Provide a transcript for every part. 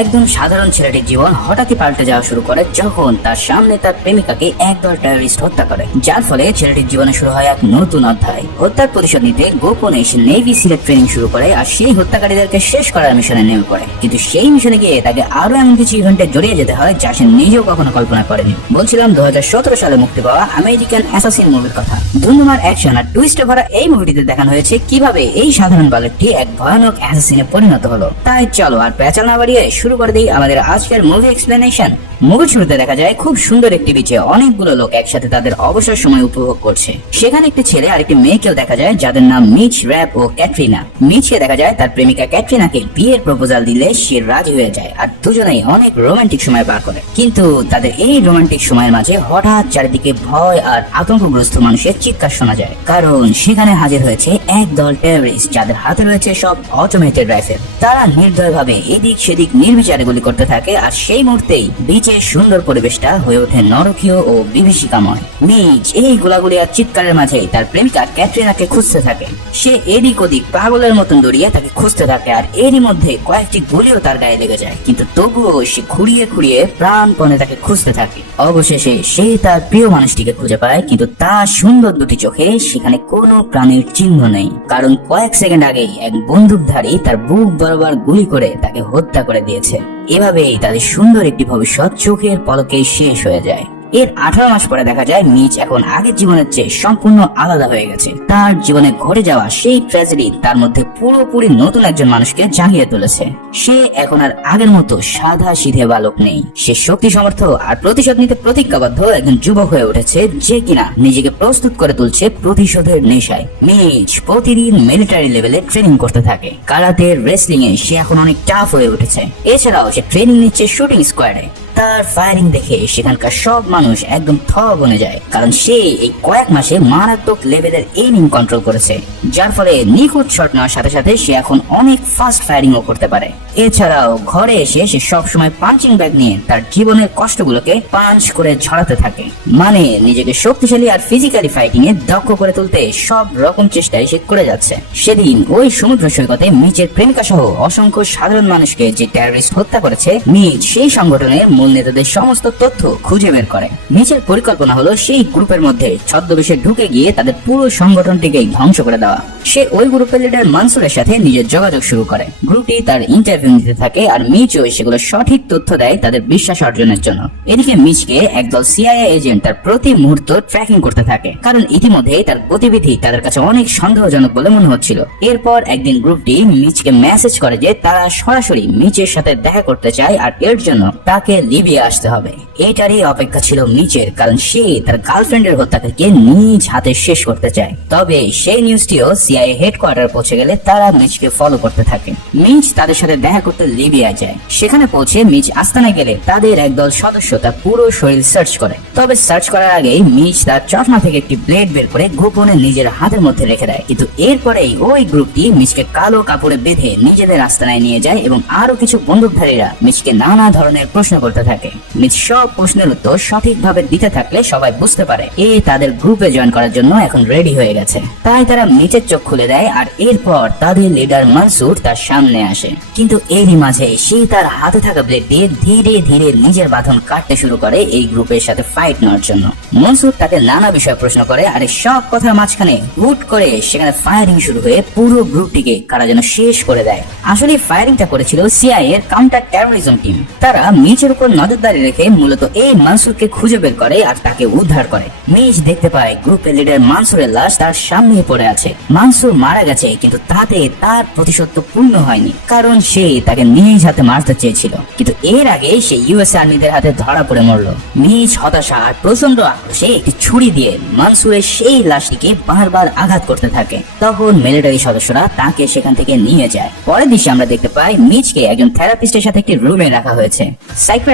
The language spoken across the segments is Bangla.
একদম সাধারণ ছেলেটির জীবন হঠাৎই পাল্টে যাওয়া শুরু করে যখন তার সামনে তার প্রেমিকাকে একদল টেররিস্ট হত্যা করে, যার ফলে ছেলেটির জীবনে শুরু হয় এক নতুন অধ্যায়। হত্যার প্রতিশোধ নিতে গোপনে সে নেভি সিলেট ট্রেনিং শুরু করে আর সেই হত্যাকারীদেরকে শেষ করার মিশনে নেমে পড়ে। কিন্তু সেই মিশনে গিয়ে তাকে আরও এমন কিছু ইভেন্টে জড়িয়ে যেতে হয় যা সে নিজেও কখনো কল্পনা করেনি। বলছিলাম দু হাজার সতেরো সালে মুক্তি পাওয়া আমেরিকান অ্যাসাসিন মুভির কথা। ধুমধুমার অ্যাকশন আর টুইস্টে ভরা এই মুভিটিতে দেখানো হয়েছে কীভাবে এই সাধারণ বালকটি এক ভয়ানক অ্যাসাসিনে পরিণত হলো। তাই চলো আর পেঁচা না বাড়িয়ে শুরু করে দিই আমাদের আজকের মুভি এক্সপ্লেনেশন মুভির শুরুতে দেখা যায় খুব সুন্দর একটি বিচে অনেকগুলো লোক একসাথে তাদের অবসর সময় উপভোগ করছে। সেখানে একটি ছেলে আর একটি মেয়েকেও দেখা যায় যাদের নাম মিচ র্যাপ ও ক্যাটরিনা। মিচকে দেখা যায় তার প্রেমিকা ক্যাটরিনাকে বিয়ের প্রপোজাল দিলে সে রাজি হয়ে যায় আর দুজনেই অনেক রোমান্টিক সময় পার করে। কিন্তু তাদের এই রোমান্টিক সময়ের মাঝে হঠাৎ চারিদিকে ভয় আর আতঙ্কগ্রস্ত মানুষের চিৎকার শোনা যায়। কারণ সেখানে হাজির হয়েছে এক দল টেররিস্ট যাদের হাতে রয়েছে সব অটোমেটেড রাইফেল তারা নির্দয়ভাবে এদিক সেদিক নির্বিচারে গুলি করতে থাকে আর সেই মুহূর্তেই বিচের সুন্দর পরিবেশটা হয়ে ওঠে নরকীয় ও বিভীষিকাময়। মিচ এই গোলাগুলি আর চিৎকারের মাঝে তার প্রেমিকা ক্যাটরিনাকে খুঁজতে থাকে। সে এদিক ওদিক পাগলের মতন দৌড়িয়ে তাকে খুঁজতে থাকে আর এরই মধ্যে কয়েকটি গুলিও তার গায়ে লেগে যায়। কিন্তু তবুও সে খুঁড়িয়ে খুঁড়িয়ে প্রাণপণে তাকে খুঁজতে থাকে। অবশেষে সে তার প্রিয় মানুষটিকে খুঁজে পায়, কিন্তু তার সুন্দর দুটি চোখে সেখানে কোনো প্রাণীর চিহ্ন নেই। কারণ কয়েক সেকেন্ড আগেই এক বন্দুকধারী তার বুক বরাবর গুলি করে তাকে হত্যা করে দিয়েছে। এভাবেই তাদের সুন্দর একটি ভবিষ্যৎ চোখের পলকে শেষ হয়ে যায়। এর আঠারো মাস পরে দেখা যায় মিচ এখন আগের জীবনের চেয়ে সম্পূর্ণ আলাদা হয়ে গেছে। তার জীবনে ঘটে যাওয়া সেই ট্র্যাজেডি তার মধ্যে পুরোপুরি নতুন একজন মানুষকে জাগিয়ে তুলেছে। সে এখন আর আগের মতো সাদা সিধে বালক নেই। সে শক্তি সমর্থ আর প্রতিশোধ নিতে প্রতিজ্ঞাবদ্ধ একজন যুবক হয়ে উঠেছে যে কিনা নিজেকে প্রস্তুত করে তুলছে প্রতিশোধের নেশায়। মিচ প্রতিদিন মিলিটারি লেভেলে ট্রেনিং করতে থাকে। কারাতে রেসলিং এ সে এখন অনেক টাফ হয়ে উঠেছে। এছাড়াও সে ট্রেনিং নিচ্ছে শুটিং স্কোয়াডে তার ফায়ারিং দেখে সেখানকার সব মানুষ একদম থ বনে যায়। কারণ সে এই কয়েক মাসে মারাত্মক লেভেলের এইমিং কন্ট্রোল করেছে। যার ফলে নিখুঁত শট নেওয়ার সাথে সাথে সে এখন অনেক ফাস্ট ফায়ারিংও করতে পারে। এছাড়াও ঘরে এসে সে সবসময় পাঞ্চিং ব্যাগ নিয়ে তার জীবনের কষ্টগুলোকে পাঞ্চ করে ঝরাতে থাকে। মানে নিজেকে শক্তিশালী আর ফিজিক্যালি ফাইটিং এ দক্ষ করে তুলতে সব রকম চেষ্টায় সে করে যাচ্ছে। সেদিন ওই সমুদ্র সৈকতে মিচের প্রেমিকা সহ অসংখ্য সাধারণ মানুষকে যে টেররিস্ট হত্যা করেছে, মিচ সেই সংগঠনের মূল নেতাদের সমস্ত তথ্য খুঁজে বের করে। মিচের পরিকল্পনা হলো সেই গ্রুপের মধ্যে ছদ্মবেশে ঢুকে গিয়ে তাদের পুরো সংগঠনটিকেই ধ্বংস করে দেওয়া। সে ওই গ্রুপের লিডার মানসুরের সাথে নিজের যোগাযোগ শুরু করে। গ্রুপটি তার ইন্টারভিউ নিতে থাকে আর মিচও সেগুলো সঠিক তথ্য দেয় তাদের বিশ্বাস অর্জনের জন্য। এদিকে মিচকে একদল সিআইএ এজেন্ট তার প্রতি মুহূর্ত ট্র্যাকিং করতে থাকে। কারণ ইতিমধ্যেই তার গতিবিধি তাদের কাছে অনেক সন্দেহজনক বলে মনে হচ্ছিল। এরপর একদিন গ্রুপটি মিচকে মেসেজ করে যে তারা সরাসরি মিচের সাথে দেখা করতে চায় আর এর জন্য তাকে লিবিয়া আসতে হবে। এটারই অপেক্ষা ছিল মিচের, কারণ সে তার গার্লফ্রেন্ডের হত্যাকে নিজ হাতে শেষ করতে চায়। তবে সেই নিউজটিও সিআইএ হেডকোয়ার্টার পৌঁছে গেলে তারা মিচকে ফলো করতে থাকে। মিচ তাদের সাথে দেখা করতে লিবিয়া যায়। সেখানে পৌঁছে মিচ আস্তানায় গেলে তাদের একদল সদস্য তার পুরো শরীর সার্চ করে। তবে সার্চ করার আগেই মিচ তার চশমা থেকে একটি ব্লেড বের করে গোপনে নিজের হাতের মধ্যে রেখে দেয়। কিন্তু এরপরেই ওই গ্রুপটি মিচকে কালো কাপড়ে বেঁধে নিজেদের আস্তানায় নিয়ে যায় এবং আরও কিছু বন্দুকধারীরা মিচকে নানা ধরনের প্রশ্ন করতে থাকে। মিচ সব প্রশ্নের উত্তর সঠিকভাবে দিতে থাকলে সবাই বুঝতে পারে। এ তাদের গ্রুপে জয়েন করার জন্য এখন রেডি হয়ে গেছে। তাই তারা মিচের চোখ খুলে দেয় আর এরপর তাদের লিডার মানসুর তার সামনে আসে। কিন্তু এরই মাঝে সে তার হাতে থাকা ব্লেড দিয়ে ধীরে ধীরে নিজের বাঁধন কাটতে শুরু করে এই গ্রুপের সাথে ফাইট নেওয়ার জন্য। মনসুর তাকে নানা বিষয় প্রশ্ন করে আর সব কথার মাঝখানে হুট করে সেখানে ফায়ারিং শুরু হয়ে পুরো গ্রুপটিকে কারা যেন শেষ করে দেয়। আসলে ফায়ারিংটা করেছিল সিআই এর কাউন্টার টেরোরিজম টিম তারা মিচের উপর নজরদারি রেখে মূলত এই মানসুরকে খুঁজে বের করে আর তাকে উদ্ধার করে। মিচ দেখতে পায় গ্রুপের লিডার মানসুরের লাশ তার সামনে পড়ে আছে। মানসুর মারা গেছে, কিন্তু তাতে তার প্রতিশোধ পূর্ণ হয়নি, কারণ সে তাকে নিজ হাতে মারতে চেয়েছিল। কিন্তু এর আগে সে ইউএস আর্মিদের হাতে ধরা পড়ে মরল। মিচ হতাশা আর প্রচণ্ড আক্রোশে একটি ছুরি দিয়ে মানসুরের সেই লাশটিকে বারবার আঘাত করতে থাকে। তখন মিলিটারি সদস্যরা তাকে সেখান থেকে নিয়ে যায়। পরের দৃশ্যে আমরা দেখতে পাই মিচকে একজন থেরাপিস্টের সাথে একটি রুমে রাখা হয়েছে।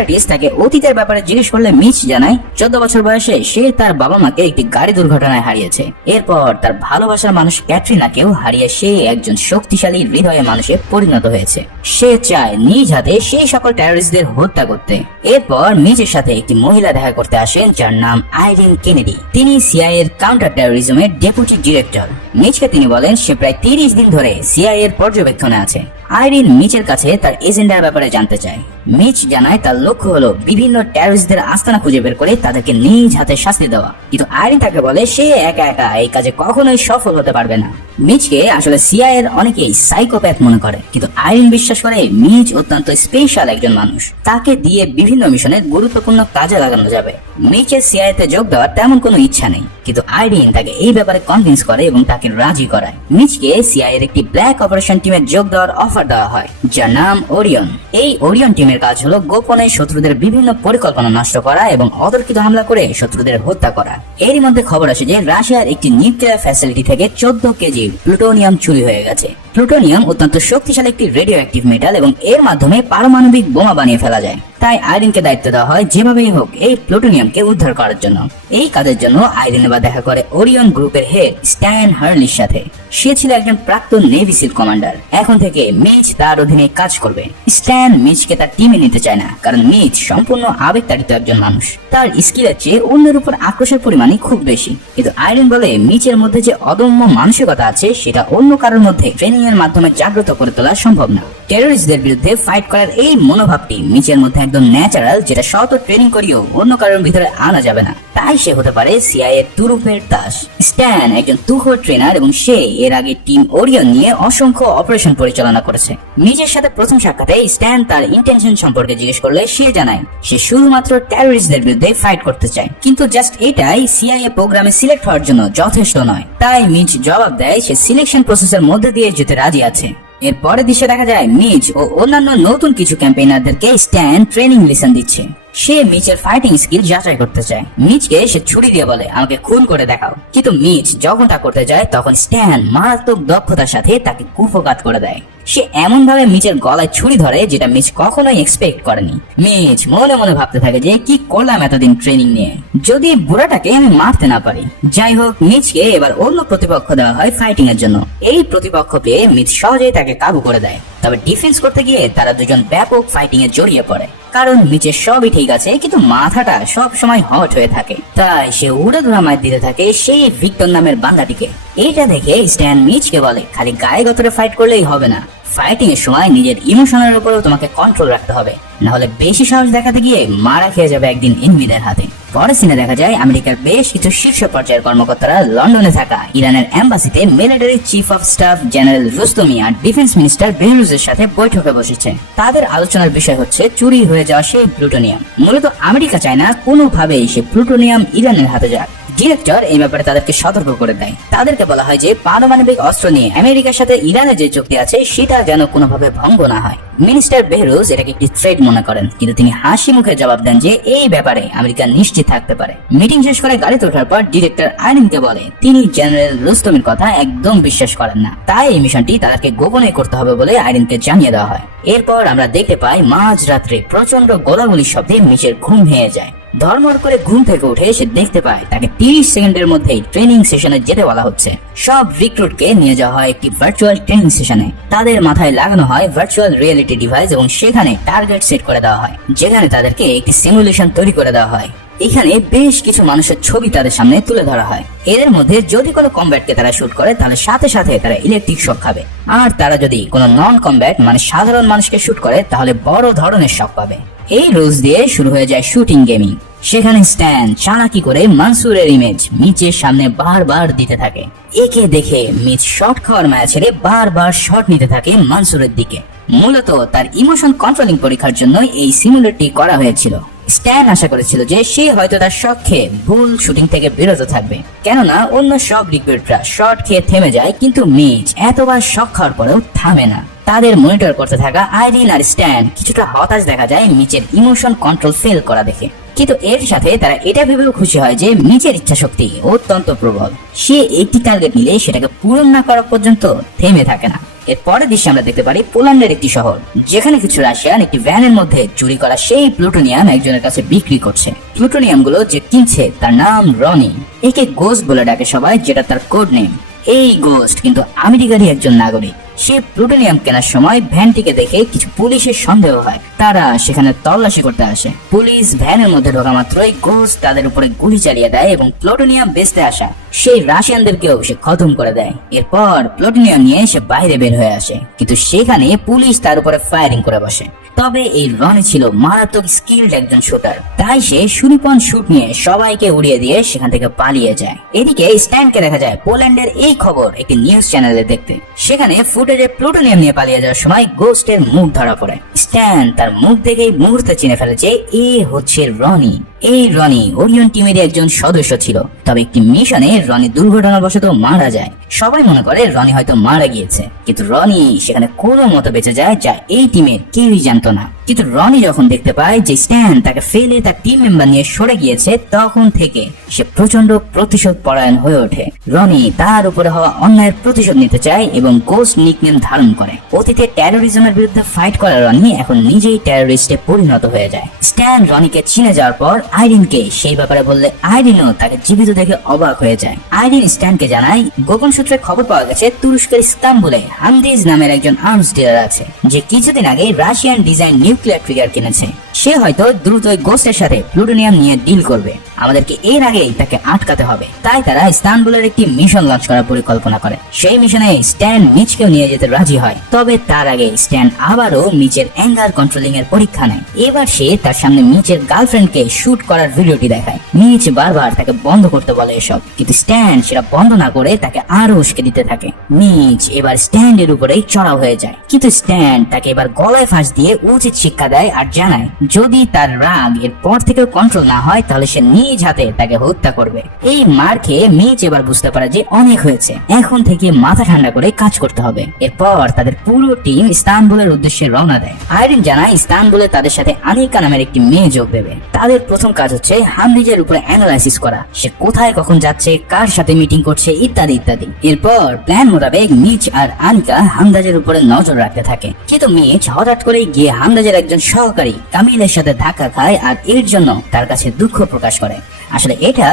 সাইক্রাটিস্ট তাকে অতীতের ব্যাপারে জিজ্ঞেস করলে মিচ জানায়। চোদ্দ বছর বয়সে সে তার বাবা মাকে একটি গাড়ি দুর্ঘটনায় হারিয়েছে। এরপর তার ভালোবাসার মানুষ ক্যাটরিনাকেও হারিয়ে সে একজন শক্তিশালী হৃদয়ে মানুষে পরিণত হয়েছে। সে চায় নিজ হাতে সেই সকল টেররিস্টদের হত্যা করতে। এরপর মিচের সাথে একটি মহিলা দেখা করতে আসেন, যার নাম আইরিন কেনেডি। তিনি সিআই এর কাউন্টার টেরোরিজমের ডেপুটি ডিরেক্টর মিচকে তিনি বলেন, সে প্রায় তিরিশ দিন ধরে সিআই এর পর্যবেক্ষণে আছে। আইরিন মিচের কাছে তার এজেন্ডার ব্যাপারে জানতে চায়। মিচ জানায়, তার লক্ষ্য হলো, বিভিন্ন ট্যারিস্টদের আস্তানা খুঁজে বের করে তাদেরকে নিজ হাতে শাস্তি দেওয়া। কিন্তু আইরিন তাকে বলে, সে একা একা এই কাজে কখনোই সফল হতে পারবে না। মিচকে আসলে সিআই এর অনেকেই সাইকোপ্যাথ মনে করে, কিন্তু আইরিন বিশ্বাস করে মিচ অত্যন্ত স্পেশাল একজন মানুষ। তাকে দিয়ে বিভিন্ন মিশনে গুরুত্বপূর্ণ কাজে লাগানো যাবে। মিচের সিআই তে যোগ দেওয়ার তেমন কোনো ইচ্ছা নেই, কিন্তু আইরিন তাকে এই ব্যাপারে কনভিন্স করে এবং তাকে রাজি করায়। মিচকে সিআই এর একটি ব্ল্যাক অপারেশন টিমে যোগ দেওয়ার অফার দেওয়া হয়, যার নাম ওরিয়ন এই ওরিয়ন টিমের কাজ হলো গোপনে শত্রুদের বিভিন্ন পরিকল্পনা নষ্ট করা এবং অতর্কিত হামলা করে শত্রুদের হত্যা করা। এরই মধ্যে খবর আসে যে রাশিয়ার একটি নিউক্লিয়ার ফ্যাসিলিটি থেকে চোদ্দ কেজি প্লুটোনিয়াম চুরি হয়ে গেছে। প্লুটোনিয়াম অত্যন্ত শক্তিশালী একটি রেডিও অ্যাক্টিভ মেটাল এবং এর মাধ্যমে পারমাণবিক বোমা বানিয়ে ফেলা যায়। তাই আইরিনকে দায়িত্ব দেওয়া হয় যেভাবেই হোক এই প্লুটোনিয়ামকে উদ্ধার করার জন্য। এই কাজের জন্য আইরিন এবার দেখা করে ওরিয়ন গ্রুপের হেড স্ট্যান হার্লির সাথে। সে ছিল একজন প্রাক্তন নেভি সিল কমান্ডার এখন থেকে মিচ তার অধীনে কাজ করবে। স্ট্যান মিচকে তার টিমে নিতে চায় না, কারণ মিচ সম্পূর্ণ আবেগতাড়িত একজন মানুষ। তার স্কিলের চেয়ে অন্যের উপর আক্রোশের পরিমাণই খুব বেশি। কিন্তু আইরিন বলে মিচের মধ্যে যে অদম্য মানসিকতা আছে, সেটা অন্য কারোর মধ্যে ট্রেনিং এর মাধ্যমে জাগ্রত করে তোলা সম্ভব না। টেরোরিস্টদের বিরুদ্ধে ফাইট করার এই মনোভাবটি মিচের মধ্যে একদম ন্যাচারাল যেটা শত ট্রেনিং করিও অন্য কারোর ভিতরে আনা যাবে না। তাই সে হতে পারে সিআই এর তুরুপের দাস। স্ট্যান একজন তুখোর ট্রেনার এবং সে এর আগে টিম ওরিয়ন নিয়ে অসংখ্য অপারেশন পরিচালনা করেছে। নিজের সাথে প্রথম সাক্ষাতে স্ট্যান তার ইন্টেনশন সম্পর্কে জিজ্ঞেস করলে সে জানায়, সে শুধুমাত্র টেরোরিস্টদের বিরুদ্ধে ফাইট করতে চায়। কিন্তু জাস্ট এটাই সিআইএ প্রোগ্রামে সিলেক্ট হওয়ার জন্য যথেষ্ট নয়। তাই মিচ জবাব দেয়, সে সিলেকশন প্রসেসের মধ্যে দিয়ে যেতে রাজি আছে। এর পরের দৃশ্যে দেখা যায় মিজ ও অন্যান্য নতুন কিছু ক্যাম্পেইনারদেরকে স্ট্যান্ড ট্রেনিং লিসন দিচ্ছে। সে মিচের ফাইটিং স্কিল যাচাই করতে চায়। মিচকে সে ছুরি দিয়ে বলে, আমাকে খুন করে দেখাও। কিন্তু মিচ যখন তা করতে যায়, তখন স্ট্যান মারাত্মক দক্ষতার সাথে তাকে কুপকাত করে দেয়। সে এমন ভাবে মিচের গলায় ছুরি ধরে, যেটা মিচ কখনোই এক্সপেক্ট করেনি। মিচ মনে মনে ভাবতে থাকে যে, কি করলাম এতদিন ট্রেনিং নিয়ে? যদি বুড়াটাকে আমি মারতে না পারি? যাই হোক, মিচকে এবার অন্য প্রতিপক্ষ দেওয়া হয় ফাইটিং এর জন্য। এই প্রতিপক্ষ পেয়ে মিচ সহজেই তাকে কাবু করে দেয়। তবে ডিফেন্স করতে গিয়ে তারা দুজন ব্যাপক ফাইটিং এ জড়িয়ে পড়ে। কারণ নিচে সবই ঠিক আছে, কিন্তু মাথাটা সব সময় হট হয়ে থাকে। তাই সে উড়ে ধরামায় দিতে থাকে সেই ভিক্টর নামের বান্দাটিকে। এটা দেখে স্ট্যান মিচকে বলে, খালি গায়ে গতরে ফাইট করলেই হবে না। ফাইটিং এর সময় নিজের ইমোশনের উপরেও তোমাকে কন্ট্রোল রাখতে হবে। নাহলে বেশি সাহস দেখাতে গিয়ে মারা খেয়ে যাবে একদিন এনমিদের হাতে। পরের সিনে দেখা যায় আমেরিকার বেশ কিছু শীর্ষ পর্যায়ের কর্মকর্তারা লন্ডনে থাকা ইরানের এম্বাসিতে military chief of staff general Rostami R defence minister বেহরুজের সাথে বৈঠকে বসেছে তাদের আলোচনার বিষয় হচ্ছে চুরি হয়ে যাওয়া সেই প্লুটোনিয়াম। মূলত আমেরিকা চায় না কোনোভাবেই সে প্লুটোনিয়াম ইরানের হাতে যাক। ডিরেক্টর এই ব্যাপারে তাদেরকে সতর্ক করে দেয়। তাদেরকে বলা হয় যে, পারমাণবিক অস্ত্র নিয়ে আমেরিকার সাথে ইরানের যে চুক্তি আছে, সেটা যেন কোনোভাবে ভঙ্গ না হয়। মিনিস্টার বেহরুজ এটাকে একটি থ্রেড মনে করেন, কিন্তু তিনি হাসি মুখে জবাব দেন যে, এই ব্যাপারে আমেরিকা নিশ্চিত থাকতে পারে। মিটিং শেষ করে গাড়িতে ওঠার পর ডিরেক্টর আইরিনকে বলে, তিনি জেনারেল রুস্তমের কথা একদম বিশ্বাস করেন না। তাই এই মিশনটি তাদেরকে গোপনে করতে হবে বলে আইরিনকে জানিয়ে দেওয়া হয়। এরপর আমরা দেখতে পাই মাঝ রাত্রে প্রচণ্ড গোলাগুলির শব্দে মিচের ঘুম ভেঙে যায়। ধর্মর করে ঘুম থেকে উঠে সে দেখতে পায় তাকে তিরিশ সেকেন্ডের মধ্যেই ট্রেনিং সেশনে যেতে বলা হচ্ছে। সব রিক্রুটকে নিয়ে যাওয়া হয় একটি ভার্চুয়াল ট্রেনিং সেশনে তাদের মাথায় লাগানো হয় ভার্চুয়াল রিয়েলিটি ডিভাইস এবং সেখানে টার্গেট সেট করে দেওয়া হয়, যেখানে তাদেরকে একটি সিমুলেশন তৈরি করে দেওয়া হয়। এখানে বেশ কিছু মানুষের ছবি তাদের সামনে তুলে ধরা হয়। এদের মধ্যে যদি কোনো কম্ব্যাটকে তারা শুট করে, তাহলে সাথে সাথে তারা ইলেকট্রিক শক খাবে। আর তারা যদি কোনো নন কম্ব্যাট মানে সাধারণ মানুষকে শুট করে, তাহলে বড় ধরনের শক পাবে। এই রুলস দিয়ে শুরু হয়ে যায় শুটিং গেমিং সেখানে স্ট্যান চালাকি করে মানসুরের ইমেজ মিচের সামনে বারবার দিতে থাকে। একে দেখে মিচ শট খাওয়ার মায়া ছেড়ে বারবার শট নিতে থাকে মানসুরের দিকে। মূলত তার ইমোশন কন্ট্রোলিং পরীক্ষার জন্য এই সিমুলেটটি করা হয়েছিল। স্ট্যান আশা করেছিল যে সে হয়তো তার খেয়ে ভুল শুটিং থেকে বিরত থাকবে। কেননা অন্য সব রিক্রুটরা শট খেয়ে থেমে যায়, কিন্তু মিচ এতবার শখ খাওয়ার পরেও থামে না। তাদের মনিটর করতে থাকা আইরিন আর স্ট্যান কিছুটা হতাশ দেখা যায় মিচের ইমোশন কন্ট্রোল ফেল করা দেখে। কিন্তু এর সাথে তারা এটা ভেবেও খুশি হয় যে মিচের ইচ্ছা শক্তি অত্যন্ত প্রবল। সে একটি টার্গেট নিলে সেটাকে পূরণ না করা পর্যন্ত থেমে থাকে না। এর পরের দৃশ্যে আমরা দেখতে পারি পোল্যান্ডের একটি শহর, যেখানে কিছু রাশিয়ান একটি ভ্যানের মধ্যে চুরি করা সেই প্লুটোনিয়াম একজনের কাছে বিক্রি করছে। প্লুটোনিয়ামগুলো যে কিনছে তার নাম রনি। একে গোস্ট বলে ডাকে সবাই, যেটা তার কোড নেম এই গোস্ট কিন্তু আমেরিকারই একজন নাগরিক। সে প্লুটোনিয়াম কেনার সময় ভ্যানটিকে দেখে কিছু পুলিশের সন্দেহ হয়। তারা সেখানে তল্লাশি করতে আসে। পুলিশ ভ্যানের মধ্যে ঢোকা মাত্রই গোস তাদের উপরে গুলি চালিয়ে দেয় এবং প্লুটোনিয়াম বেচতে আসা। সেই রাশিয়ানদেরকেও সে খতম করে দেয়। এরপর প্লুটোনিয়াম নিয়ে সে বাইরে বের হয়ে আসে। কিন্তু সেখানে পুলিশ তার উপরে ফায়ারিং করে বসে। তবে এই রনি ছিল মারাত্মক স্কিল্ড একজন শুটার তাই সে সুরিপন শুট নিয়ে সবাইকে উড়িয়ে দিয়ে সেখান থেকে পালিয়ে যায়। এদিকে স্ট্যান্ডকে দেখা যায় পোল্যান্ডের এই খবর একটি নিউজ চ্যানেলে দেখতে। সেখানে ফুটেজে প্লুটোনিয়াম নিয়ে পালিয়ে যাওয়ার সময় গোস্টের মুখ ধরা পড়ে। স্ট্যান তার মুখ দেখেই মুহূর্তে চিনে ফেলেছে এ হচ্ছে রনি। এই রনি ওরিয়ন টিমের একজন সদস্য ছিল। তবে একটি মিশনে রনি দুর্ঘটনাবশত মারা যায়। সবাই মনে করে রনি হয়তো মারা গিয়েছে। কিন্তু রনি সেখানে কোনো মতো বেঁচে যায় যা এই টিমের কেউই জানতো না। কিন্তু রনি যখন দেখতে পায় যে স্ট্যান তাকে ফেলে তার টিম মেম্বার নিয়ে সরে গিয়েছে, তখন থেকে সে প্রচণ্ড প্রতিশোধ পরায়ণ হয়ে ওঠে। রনি তার উপরে হওয়া অন্যায়ের প্রতিশোধ নিতে চায় এবং গোস্ট নিকনেম ধারণ করে। অতীতে টেরোরিজমের বিরুদ্ধে ফাইট করা রনি এখন নিজেই টেরোরিস্টে পরিণত হয়ে যায়। স্ট্যান রনিকে চিনে যাওয়ার পর আইরিনকে সেই ব্যাপারে বললে আইরিনও তাকে জীবিত দেখে অবাক হয়ে যায়। আইরিন স্ট্যানকে জানায়, গোপন সূত্রে খবর পাওয়া গেছে, তুরস্কের ইস্তাম্বুলে হামদিজ নামের একজন আর্মস ডিলার আছে, যে কিছুদিন আগে রাশিয়ান ডিজাইন নিউক্লিয়ার ট্রিগার কিনেছে। সে হয়তো দ্রুতই গোস্টের সাথে প্লুটোনিয়াম নিয়ে ডিল করবে। আমাদেরকে এর আগেই তাকে আটকাতে হবে। তাই তারা ইস্তানবুলের একটি মিশন লঞ্চ করার পরিকল্পনা করে। সেই মিশনে স্ট্যান মিচকেও নিয়ে যেতে রাজি হয়। তবে তার আগে স্ট্যান আবারও মিচের অ্যাঙ্গার কন্ট্রোলিং এর পরীক্ষা নেয়। এবার সে তার সামনে মিচের গার্লফ্রেন্ডকে শুট করার ভিডিওটি দেখায়। মিচ বারবার তাকে বন্ধ করতে বলে এসব। কিন্তু স্ট্যান সেটা বন্ধ না করে তাকে আরও উস্কে দিতে থাকে। মিচ এবার স্ট্যান্ডের উপরেই চড়াও হয়ে যায়। কিন্তু স্ট্যান্ড তাকে এবার গলায় ফাঁস দিয়ে উচিত শিক্ষা দেয় আর জানায়, যদি তার রাগ এর পর থেকে কন্ট্রোল না হয়, তাহলে সে নিজ হাতে তাকে হত্যা করবে। এই মার খেয়ে মিচ এবার বুঝতে পারে যে অনেক হয়েছে। এখন থেকে মাথা ঠান্ডা করে কাজ করতে হবে। এরপর তাদের পুরো টিম ইস্তানবুলের উদ্দেশ্যে রওনা দেয়। আইরিন জানায়, ইস্তানবুলে তাদের সাথে আনিকা নামের একটি মেয়ে যোগ দেবে। তাদের প্রথম কাজ হচ্ছে হামরিজের উপরে অ্যানালাইসিস করা। সে কোথায়, কখন যাচ্ছে, কার সাথে মিটিং করছে, ইত্যাদি ইত্যাদি। এরপর প্ল্যান মোতাবেক মিচ আর আনিকা হামদাজের উপরে নজর রাখতে থাকে। কিন্তু মিচ হঠাৎ করে গিয়ে হামদাজের একজন সহকারী কামিলের সাথে ধাক্কা খায় আর এর জন্য তার কাছে দুঃখ প্রকাশ করে। আসলে এটা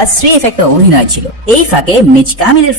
অভিনয় ছিল। এই ফাঁকে মিচ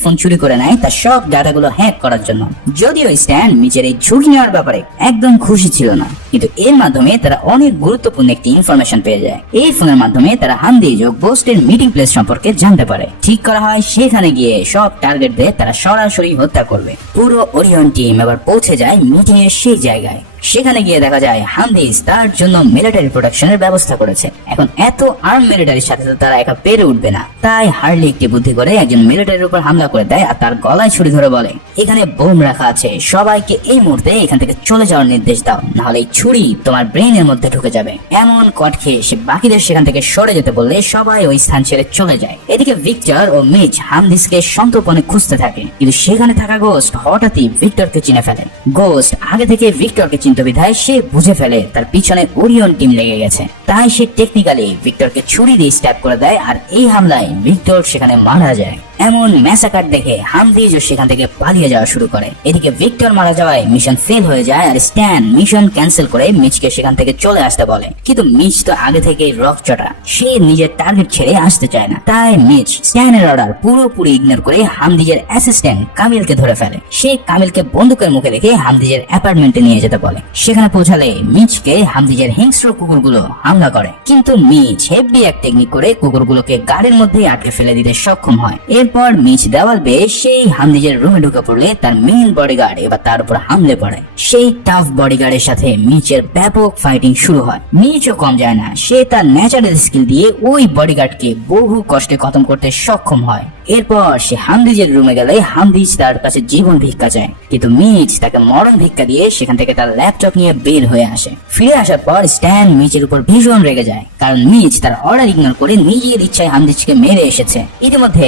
ফোন চুরি করে নেয় তার সব ডাটাগুলো হ্যাক করার জন্য। যদিও স্ট্যান মিচের এই ঝুঁকি নেওয়ার ব্যাপারে একদম খুশি ছিল না। কিন্তু এর মাধ্যমে তারা অনেক গুরুত্বপূর্ণ একটি ইনফরমেশন পেয়ে যায়। এই ফোনের মাধ্যমে তারা হান্দিজ ও গোস্টের মিটিং প্লেস সম্পর্কে জানতে পারে। ঠিক করা হয়, সেখানে গিয়ে সব টার্গেটদের তারা সরাসরি হত্যা করবে। পুরো ওরিয়ন টিম এবার পৌঁছে যায় মিটিং এর সেই জায়গায়। সেখানে গিয়ে দেখা যায় হামদিস তার জন্য মিলিটারি প্রোটেকশনের ব্যবস্থা করেছে। এখন এত আর্ম মিলিটারির সাথে তারা একা পেরে উঠবে না। তাই হার্লি একটি বুদ্ধি করে একজন মিলিটারির উপর হামলা করে দেয় আর তার গলায় ছুরি ধরে বলে, এখানে বোম রাখা আছে, সবাইকে এই মুহূর্তে এখান থেকে চলে যাওয়ার নির্দেশ দাও, নাহলে এই ছুরি তোমার ব্রেইনের মধ্যে ঢুকে যাবে। এমন কট খেয়ে সে বাকিদের সেখান থেকে সরে যেতে বললে সবাই ওই স্থান ছেড়ে চলে যায়। এদিকে ভিক্টর ও মিচ হামদিসকে সন্তর্পণে খুঁজতে থাকে, কিন্তু সেখানে থাকা গোস্ট হঠাৎই ভিক্টরকে চিনে ফেলে। গোস্ট আগে থেকে ভিক্টরকে চিন্ত বিধায় সে বুঝে ফেলে তার পিছনে ওরিয়ন টিম লেগে গেছে। তাই সে টেকনিক্যালি ভিক্টরকে ছুরি দিয়ে স্ট্যাপ করে দেয় আর এই হামলায় ভিক্টর সেখানে মারা যায়। এমন ম্যাসাকার দেখে হামদিজও সেখান থেকে পালিয়ে যাওয়া শুরু করে। এদিকে ভিক্টর মারা যাওয়ায় মিশন ফেল হয়ে যায় আর স্ট্যান মিশন ক্যান্সেল করে মিচকে সেখান থেকে চলে আসতে বলে। কিন্তু মিচ তো আগে থেকেই রক চটা। সে নিজের টার্গেট ছেড়ে আসতে চায় না। তাই মিচ স্ট্যানের অর্ডার পুরোপুরি ইগনোর করে হামদিজের অ্যাসিস্ট্যান্ট কামিলকে ধরে ফেলে। সে কামিলকে বন্দুকের মুখে রেখে হামদিজের অ্যাপার্টমেন্টে নিয়ে যেতে বলে। সেখানে পৌঁছালে মিচকে হামদিজের হিংস্র কুকুরগুলো হামলা করে। কিন্তু মিচ হেভি এক টেকনিক করে কুকুরগুলোকে গাড়ির মধ্যে আটকে ফেলে দিতে সক্ষম হয়। এরপর মিচ দেওয়াল বেয়ে সেই হামদিজের রুমে ঢুকে পড়লে তার মেইন বডিগার্ড এবার তার উপর হামলে পড়ে। সেই টাফ বডিগার্ডের সাথে মিচের ব্যাপক ফাইটিং শুরু হয়। মিচও কম যায় না, সে তার ন্যাচারাল স্কিল দিয়ে ওই বডিগার্ডকে বহু কষ্টে খতম করতে সক্ষম হয়। এরপর সে হামদিজের রুমে গেলে হামদিজ তার কাছে জীবন ভিক্ষা চায়, কিন্তু মিচ তাকে মরণ ভিক্ষা দিয়ে সেখান থেকে তার ল্যাপটপ নিয়ে বের হয়ে আসে। ফিরে আসার পর স্ট্যান মিচের উপর ভীষণ রেগে যায়, কারণ মিচ তার অর্ডার ইগনোর করে নিজের ইচ্ছায় হামদিজকে মেরে এসেছে। ইতিমধ্যে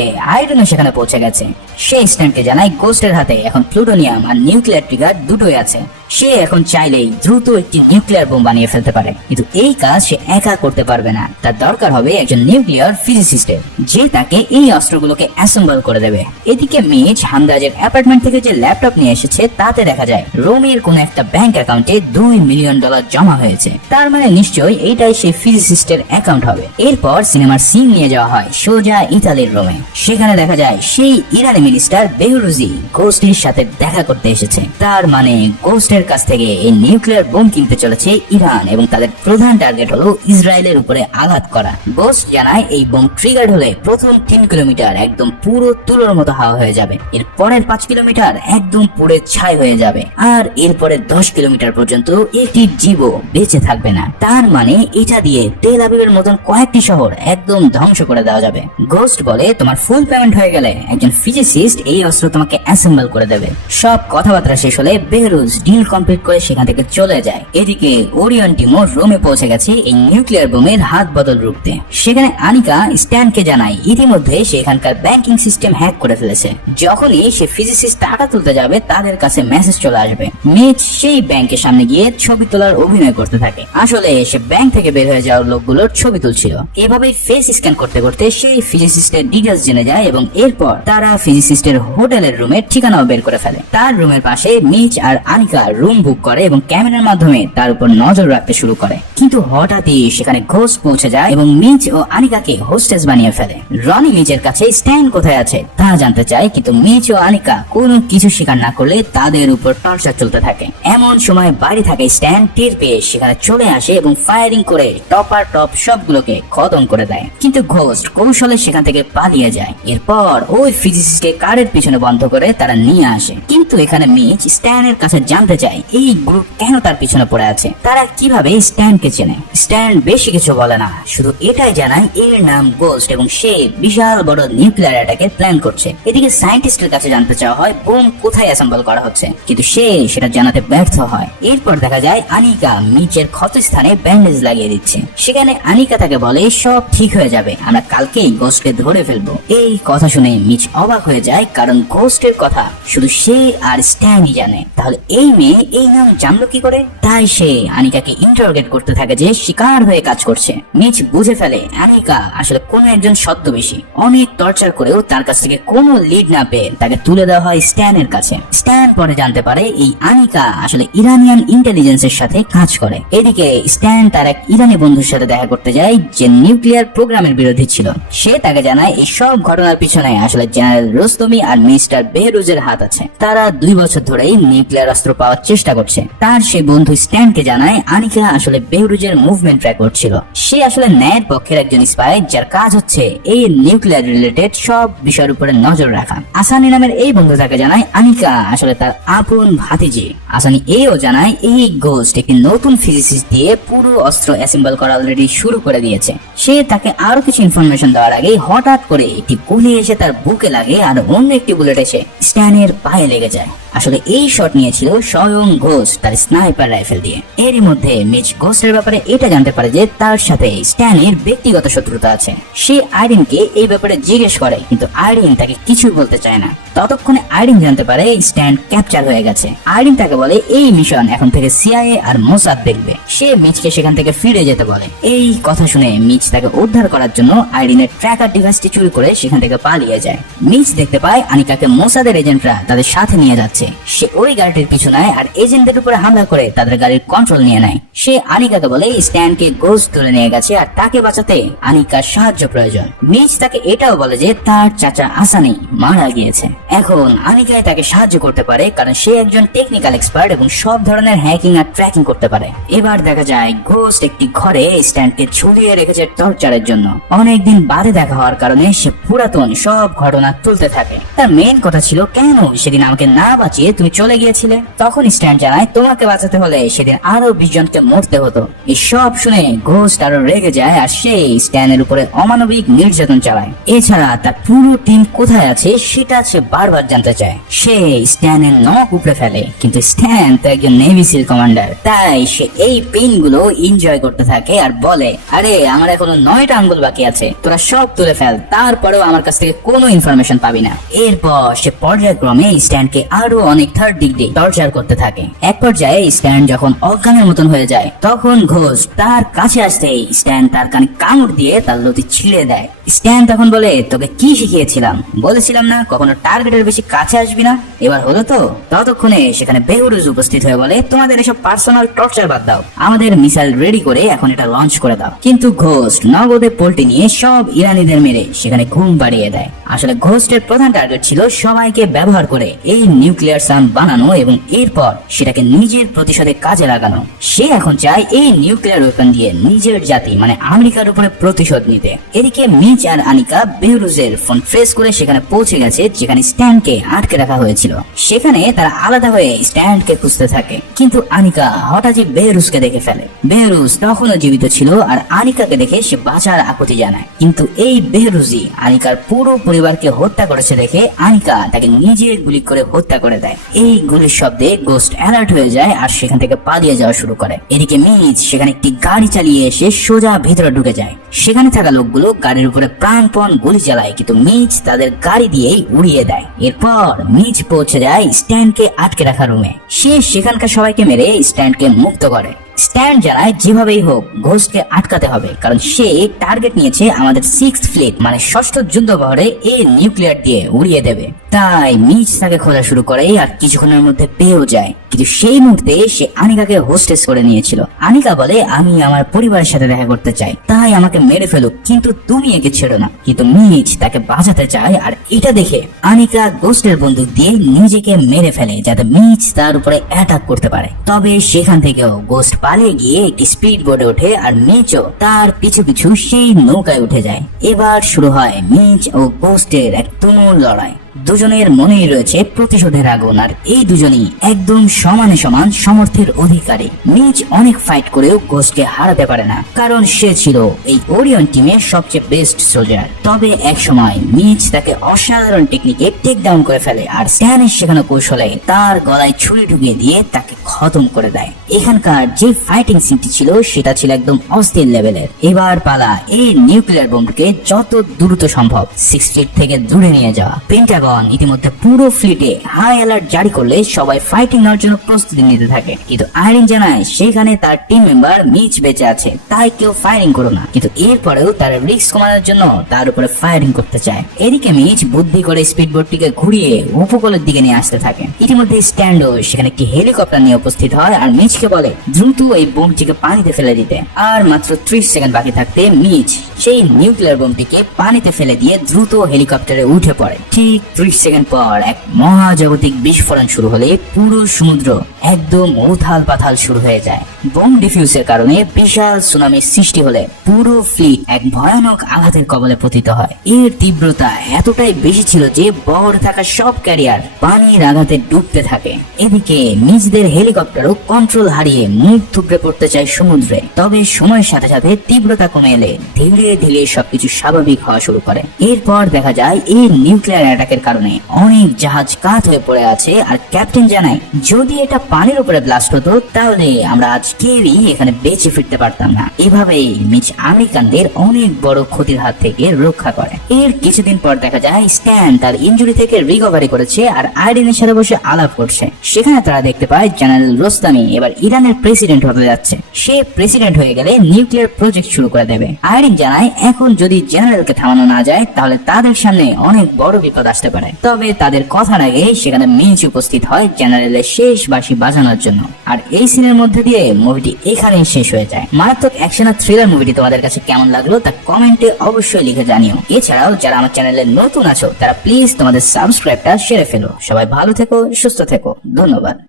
আইরনও সেখানে পৌঁছে গেছে। সে স্ট্যানকে জানায় গোস্টের হাতে এখন প্লুটোনিয়াম আর নিউক্লিয়ার ট্রিগার দুটোই আছে। সে এখন চাইলেই দ্রুত একটি নিউক্লিয়ার বোম বানিয়ে ফেলতে পারে। কিন্তু এই কাজ সে একা করতে পারবে না। তার দরকার হবে একজন নিউক্লিয়ার ফিজিসিস্টের যে তাকে এই অস্ত্রগুলোকে অ্যাসেম্বল করে দেবে। এদিকে মিচ হামদাজের অ্যাপার্টমেন্ট থেকে যে ল্যাপটপ নিয়ে এসেছে, তাতে দেখা যায়, রোমের কোন একটা ব্যাংক অ্যাকাউন্টে দুই মিলিয়ন ডলার জমা হয়েছে। তার মানে নিশ্চয়ই এইটাই সেই ফিজিসিস্টের অ্যাকাউন্ট হবে। এরপর সিনেমার সিন নিয়ে যাওয়া হয়, সোজা ইতালির রোমে। সেখানে দেখা যায়, সেই ইরানি মিনিস্টার বেহরুজি গোস্টের সাথে দেখা করতে এসেছে। তার মানে গোস্টের কাছ থেকে এই নিউক্লিয়ার বোম কিনতে চলেছে ইরান এবং তাদের প্রধান টার্গেট হলো ইসরায়েলের উপরে আঘাত করা। গোস্ট জানায় এই বোম ট্রিগার হলে প্রথম তিন কিলোমিটার একদম পুরো তুলোর মতো হাওয়া হয়ে যাবে। এর পরের পাঁচ কিলোমিটার একদম পুড়ে ছাই হয়ে যাবে। আর এরপরে দশ কিলোমিটার পর্যন্ত একটি জীব বেঁচে থাকবে না। তার মানে এটা দিয়ে তেল আবিবের মতন কয়েকটি শহর একদম ধ্বংস করে দেওয়া যাবে। গোস্ট বলে, তোমার ফুল পেমেন্ট হয়ে গেলে একজন ফিজিসিস্ট এই অস্ত্র তোমাকে অ্যাসেম্বল করে দেবে। সব কথাবার্তা শেষ হলে বেহরুজ ডিল কমপ্লিট করে সেখান থেকে চলে যায়। এদিকে ওরিয়ন টিমো রোমে পৌঁছে গেছে এই নিউক্লিয়ার বোমের হাত বদল রুখতে সেখানে আনিকা স্ট্যানকে জানায়, ইতিমধ্যে সেখানকার ব্যাংকিং সিস্টেম হ্যাক করে ফেলেছে। যখনই সে ফিজিসিস্ট টাকা তুলতে যাবে, তাদের কাছে মেসেজ চলে আসবে। মিচ সেই ব্যাংকের সামনে গিয়ে ছবি তোলার অভিনয় করতে থাকে। আসলে সে ব্যাংক থেকে বের হয়ে যাওয়ার লোকগুলোর ছবি তুলছিল। এভাবেই ফেস স্ক্যান করতে করতে সেই ফিজিসিস্টের ডিটেলস জেনে যায় এবং এরপর তারা ফিজিসিস্টের হোটেলের রুমের ঠিকানাও বের করে ফেলে। তার রুমের পাশে মিচ আর আনিকা রুম বুক করে এবং ক্যামেরার মাধ্যমে তার উপর নজর রাখতে শুরু করে। কিন্তু হঠাৎই সেখানে ঘোষ পৌঁছে যায় এবং মিচ ও আনিকাকে হোস্টেস বানিয়ে ফেলে। রনি মিচের কাছে স্ট্যান কোথায় আছে তা জানতে চায়, কিন্তু মিচ ও আনিকা কোনো কিছু স্বীকার না করলে তাদের উপর টর্চার চলতে থাকে। এমন সময় বাড়ি থাকে স্ট্যান টের পেয়ে সেখানে চলে আসে এবং ফায়ারিং করে টপার টপ সবগুলোকে খতম করে দেয়। কিন্তু ঘোস্ট কৌশলে সেখান থেকে পালিয়ে যায়। এরপর ওই ফিজিসিস্টকে কারের পিছনে বন্ধ করে তারা নিয়ে আসে। কিন্তু এখানে মিচ স্ট্যানের কাছে জানতে চায়, এই গ্রুপ কেন তার পিছনে পড়ে আছে? তারা কীভাবে স্ট্যানকে চেনে? স্ট্যান বেশি কিছু বলে না, শুধু এটাই জানায় এর নাম গোস্ট এবং সে বিশাল বড় নিউক্লিয়ার অ্যাটাকের প্ল্যান করছে। এদিকে সায়েন্টিস্টের কাছে জানতে চাওয়া হয় বোম কোথায় অ্যাসেম্বল করা হচ্ছে। কিন্তু সে সেটা জানাতে ব্যর্থ হয়। এরপর দেখা যায় আনিকা মিচের ক্ষত স্থানে ব্যান্ডেজ লাগিয়ে দিচ্ছে। সেখানে আনিকা তাকে বলে, সব ঠিক হয়ে যাবে। আমরা কালকেই গোস্টকে ধরে ফেলব। এই কথা শুনে মিচ অবাক হয়ে যায়, কারণ গোস্টের কথা শুধু সে আর স্ট্যানই জানে। তাহলে এই মেয়ে এই নাম জানলো কি করে? তাই সে আনিকাকে ইন্টারোগেট করতে থাকে যে শিকার হয়ে কাজ করছে। মিচ বুঝে ফেলে, আনিকা আসলে কোন একজন ছদ্মবেশী। অনেক টর্চার করেও তার কাছ থেকে কোনো লিড না পেয়ে তাকে তুলে দেওয়া হয় স্ট্যানের কাছে। স্ট্যান পরে জানতে পারে এই আনিকা আসলে ইরানিয়ান ইন্টেলিজেন্সের সাথে কাজ করে। এদিকে স্ট্যান তার এক ইরানি বন্ধুর সাথে দেখা করতে যায় যে নিউক্লিয়ার প্রোগ্রামের বিরোধী ছিল। সে তাকে জানায়, এই সব ঘটনার পিছনে আসলে জেনারেল রোস্তমি আর মিস্টার বেহরুজের হাত আছে। তারা দুই বছর ধরেই নিউক্লিয়ার অস্ত্র পাওয়ার চেষ্টা করছে। তার সেই বন্ধু স্ট্যানকে জানায়, আনিকা আসলে বেহরুজের মুভমেন্ট ট্র্যাক করছিল সে আসলে ন্যায়ের পক্ষের একজন স্পাই যার কাজ হচ্ছে এই নিউক্লিয়ার রিলেটেড সব বিষয়ের উপরে নজর রাখা। আসানি নামের এই বন্ধু তাকে জানায় আনিকা, আসলে তার আপন ভাতিজি। আসানি এও জানায়, এই গোস্ট একটি নতুন ফিজিসিস্ট দিয়ে পুরো অস্ত্র অ্যাসেম্বল করা অলরেডি শুরু করে দিয়েছে। সে তাকে আরও কিছু ইনফরমেশন দেওয়ার আগে হঠাৎ করে একটি গুলি এসে তার বুকে লাগে আর অন্য একটি বুলেট এসে স্ট্যানের পায়ে লেগে যায়। আসলে এই শট নিয়েছিল স্বয়ং ঘোষ তার স্নাইপার রাইফেল দিয়ে। এরই মধ্যে মিচ ঘোষের ব্যাপারে এটা জানতে পারে যে তার সাথে স্ট্যানের ব্যক্তিগত শত্রুতা আছে। সে আইরিনকে এই ব্যাপারে জিজ্ঞেস করে, কিন্তু আইরিন তাকে কিছুই বলতে চায় না। ততক্ষণে আইরিন জানতে পারে স্ট্যান্ড ক্যাপচার হয়ে গেছে। আইরিন তাকে বলে, এই মিশন এখন থেকে সিআইএ আর মোসাদ দেখবে। সে মিচকে সেখান থেকে ফিরে যেতে বলে। এই কথা শুনে মিচ তাকে উদ্ধার করার জন্য আইরিনের ট্র্যাকার ডিভাইসটি চুরি করে সেখান থেকে পালিয়ে যায়। মিচ দেখতে পায় আনিকাকে মোসাদের এজেন্টরা তাদের সাথে নিয়ে যাচ্ছে। সে ওই গাড়িটির পিছু নেয় আর এজেন্টদের উপরে হামলা করে তাদের গাড়ির কন্ট্রোল নিয়ে নেয়। সে আনিকাকে বলে স্ট্যান্ডকে গোস তুলে নিয়ে গেছে আর তাকে বাঁচাতে আনিকার সাহায্য প্রয়োজন। মিচ তাকে এটাও বলে যে, তার চাচা আসানি মারা গিয়েছে। এখন আনিকায় তাকে সাহায্য করতে পারে, কারণ সে একজন টেকনিক্যাল এক্সপার্ট এবং সব ধরনের হ্যাকিং আর ট্র্যাকিং করতে পারে। এবার দেখা যায় ঘোস্ট একটি ঘরে স্ট্যান্ডকে ঝুলিয়ে রেখেছে টর্চারের জন্য। অনেকদিন বাদে দেখা হওয়ার কারণে সে পুরাতন সব ঘটনা তুলতে থাকে। তার মেন কথা ছিল, কেন সেদিন আমাকে না বাঁচিয়ে তুমি চলে গিয়েছিলে? তখন স্ট্যান্ড জানায়, তোমাকে বাঁচাতে হলে সেদিন আরও বিশ জনকে মরতে হতো। এই সব শুনে ঘোস্ট আরও রেগে যায় আর সে স্ট্যানের উপরে অমানবিক নির্যাতন চালায়। এছাড়া তার পুরো টিম কোথায় আছে, সেটা সে বারবার জানতে চায়। সে স্ট্যানের নখ উপড়ে ফেলে, কিন্তু স্ট্যান তো একজন নেভি সিল কমান্ডার তাই সে এই পেনগুলো এনজয় করতে থাকে আর বলে, আরে, আমার এখনও নয়টা আঙ্গুল বাকি আছে, তোরা সব তুলে ফেল, তারপরেও আমার কাছ থেকে কোনো ইনফরমেশন পাবি না। এরপর সে পর্যায়ক্রমে স্ট্যান্ডকে আরও অনেক থার্ড ডিগ্রি টর্চার করতে থাকে। এক পর্যায়ে স্ট্যান্ড যখন অজ্ঞানের মতন হয়ে যায়, তখন ঘোষ তার কাছে আসতেই স্ট্যান্ড তার কানে কামড় দিয়ে তার লতি ছিঁড়ে দেয়। স্ট্যান তখন বলে, তোকে কি শিখিয়েছিলাম? বলেছিলাম না, কখনো টার্গেটের বেশি কাছে আসবি না। এবার হলো তো, ততক্ষণে সেখানে বেহুরুজ উপস্থিত হয়ে বলে, তোমাদের এসব পার্সোনাল টর্চার বাদ দাও। আমাদের মিসাইল রেডি করে এখন এটা লঞ্চ করে দাও। কিন্তু ঘোস্ট নগদে পোল্টি নিয়ে সব ইরানিদের মেরে সেখানে ঘুম বাড়িয়ে দেয়। আসলে ঘোস্টের প্রধান টার্গেট ছিল সবাইকে ব্যবহার করে এই নিউক্লিয়ার সান বানানো এবং এরপর সেটাকে নিজের প্রতিশোধে কাজে লাগানো। সে এখন চায় এই নিউক্লিয়ার ওয়েপন দিয়ে নিজের জাতি মানে আমেরিকার উপরে প্রতিশোধ নিতে। এদিকে মিচ আর আনিকা বেহরুজের ফোন ট্রেস করে সেখানে পৌঁছে গেছে, যেখানে স্ট্যান্ডকে আটকে রাখা হয়েছিল। সেখানে তারা আলাদা হয়ে স্ট্যান্ডকে খুঁজতে থাকে। কিন্তু আনিকা হঠাৎই বেহরুজকে দেখে ফেলে। বেহরুজ তখনও জীবিত ছিল আর আনিকাকে দেখে সে বাঁচার আকুতি জানায়। কিন্তু এই বেহরুজি আনিকার পুরো পরিবারকে হত্যা করেছে দেখে আনিকা তাকে নিজের গুলি করে হত্যা করে দেয়। এই গুলির শব্দে গোস্ট অ্যালার্ট হয়ে যায় আর সেখান থেকে পালিয়ে যাওয়া শুরু করে। এদিকে মিচ সেখানে একটি গাড়ি চালিয়ে এসে সোজা ভিতরে ঢুকে যায়। সেখানে থাকা লোকগুলো গাড়ির উপরে প্রাণপণ গুলি চালায়, কিন্তু মিচ তাদের গাড়ি দিয়েই উড়িয়ে দেয়। এরপর মিচ পৌঁছে যায় স্ট্যান্ড কে আটকে রাখা রুমে। সে সেখানকার সবাইকে মেরে স্ট্যান্ড কে মুক্ত করে। স্ট্যান্ড জানায় যেভাবেই হোক ঘোষকে আটকাতে হবে, কারণ সে টার্গেট নিয়েছে আমাদের সিক্স ফ্লিট মানে ষষ্ঠ যুদ্ধ বহরে এই নিউক্লিয়ার দিয়ে উড়িয়ে দেবে। তাই মিচ তাকে খোঁজা শুরু করে আর কিছুক্ষণের মধ্যে পেয়েও যায়। কিন্তু সেই মুহূর্তে সে আনিকাকে হোস্টেস করে নিয়েছিল। আনিকা বলে, আমি আমার পরিবারের সাথে দেখা করতে চাই। তাই আমাকে মেরে ফেলুক, কিন্তু তুমি একে ছেড়ো না। কিন্তু মিচ তাকে বাঁচাতে চায় আর এটা দেখে আনিকা গোস্টের বন্দুক দিয়ে নিজেকে মেরে ফেলে, যাতে মিচ তার উপরে অ্যাটাক করতে পারে। তবে সেখান থেকেও গোস্ট পালিয়ে গিয়ে একটি স্পিড বোর্ডে ওঠে আর মিচও তার পিছু পিছু সেই নৌকায় উঠে যায়। এবার শুরু হয় মিচ ও গোস্টের এক তুমুল লড়াই। দুজনের মনেই রয়েছে প্রতিশোধের আগুন, আর এই দুজনই একদম সমানে সমান সমর্থের অধিকারী। মিচ অনেক ফাইট করেও গোস্টকে হারাতে পারে না, কারণ সে ছিল এই ওরিয়ন টিমের সবচেয়ে বেস্ট সোলজার তবে এক সময় মিচ তাকে অসাধারণ টেকনিকে টেক ডাউন করে ফেলে, আর স্ট্যানের শেখানো কৌশলে তার গলায় ছুরি ঢুকিয়ে দিয়ে তাকে খতম করে দেয়। এখানকার যে ফাইটিং সিনটি ছিল, সেটা ছিল একদম অস্থির লেভেলের এবার পালা এই নিউক্লিয়ার বোমকে যত দ্রুত সম্ভব সিক্স থেকে দূরে নিয়ে যাওয়া। পেন্টাগন ইতিমধ্যে পুরো ফ্লিটে হাই অ্যালার্ট জারি করলে সবাই ফাইটিং নেওয়ার জন্য প্রস্তুতি নিতে থাকে। কিন্তু আইরিন জানায়, সেখানে তার টিম মেম্বার মিচ বেঁচে আছে, তাই কেউ ফায়ারিং করো না। কিন্তু এরপরেও তার রিস্ক কমানোর জন্য তার উপরে ফায়ারিং করতে চায়। এদিকে মিচ বুদ্ধি করে স্পিডবোটটিকে ঘুরিয়ে উপকূলের দিকে নিয়ে আসতে থাকে। ইতিমধ্যে স্ট্যান্ডও সেখানে একটি হেলিকপ্টার নিয়ে উপস্থিত হয় আর মিচকে বলে, দ্রুত এই বোমটিকে পানিতে ফেলে দিতে। আর মাত্র ত্রিশ সেকেন্ড বাকি থাকতে মিচ সেই নিউক্লিয়ার বোমটিকে পানিতে ফেলে দিয়ে দ্রুত হেলিকপ্টারে উঠে পড়ে। ঠিক ত্রিশ সেকেন্ড পর এক মহাজাগতিক বিস্ফোরণ শুরু হলে পুরো সমুদ্র একদম উথাল পাথাল শুরু হয়ে যায়। বোম ডিফিউজের কারণে বিশাল সুনামির সৃষ্টি হলে পুরো ফ্লিট এক ভয়ানক আঘাতের কবলে পতিত হয়। এর তীব্রতা এতটাই বেশি ছিল যে বহরে থাকা সব ক্যারিয়ার পানির আঘাতে ডুবতে থাকে। এদিকে নিজদের হেলিকপ্টারও কন্ট্রোল হারিয়ে মুখ থুবড়ে পড়তে চায় সমুদ্রে। তবে সময়ের সাথে সাথে তীব্রতা কমে এলে ধীরে ধীরে সবকিছু স্বাভাবিক হওয়া শুরু করে। এরপর দেখা যায় এই নিউক্লিয়ার অ্যাটাকের কারণে অনেক জাহাজ কাত হয়ে পড়ে আছে। আর ক্যাপ্টেন জানায়, যদি এটা পানির উপরে ব্লাস্ট হতো, তাহলে আমরা আজ কেউই এখানে বেঁচে ফিরতে পারতাম না। এভাবেই মিচ আমেরিকানদের অনেক বড় ক্ষতির হাত থেকে রক্ষা করে। এর কিছুদিন পর দেখা যায়, স্ট্যান তার ইনজুরি থেকে রিকভারি করেছে আর আইরিনের সাথে বসে আলাপ করছে। সেখানে তারা দেখতে পায়, জেনারেল রোস্তামি এবার ইরানের প্রেসিডেন্ট হতে যাচ্ছে। সে প্রেসিডেন্ট হয়ে গেলে নিউক্লিয়ার প্রজেক্ট শুরু করে দেবে। আইরিন জানায়, এখন যদি জেনারেলকে থামানো না যায়, তাহলে তাদের সামনে অনেক বড় বিপদ আসতে পারে। তবে তাদের কথার আগে সেখানে মিঞ্চ উপস্থিত হয় জেনারেলের শেষ বাসি বাজানোর জন্য। আর এই সিনের মধ্যে দিয়ে মুভিটি এখানেই শেষ হয়ে যায়। মারাত্মক অ্যাকশন আর থ্রিলার মুভিটি তোমাদের কাছে কেমন লাগল তা কমেন্টে অবশ্যই লিখে জানিও। এছাড়াও যারা আমার চ্যানেলে নতুন আছো, তারা প্লিজ তোমাদের সাবস্ক্রাইবটা সেরে ফেলো। সবাই ভালো থেকো, সুস্থ থেকো। ধন্যবাদ।